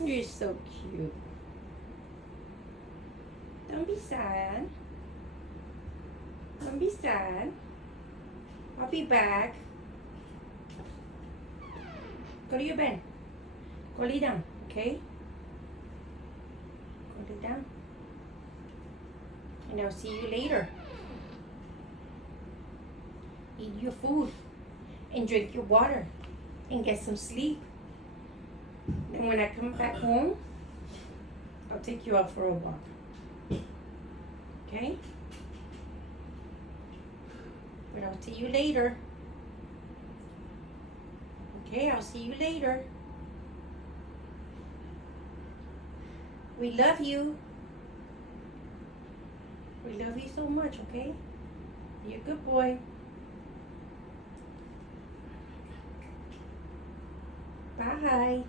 You're so cute. Don't be sad. Don't be sad. I'll be back. Go to your bed. Go lay down, okay? Go lay down. And I'll see you later. Eat your food and drink your water and get some sleep. Then when I come back home, I'll take you out for a walk. Okay? But I'll see you later. Okay, I'll see you later. We love you. We love you so much, okay? You're a good boy. Bye.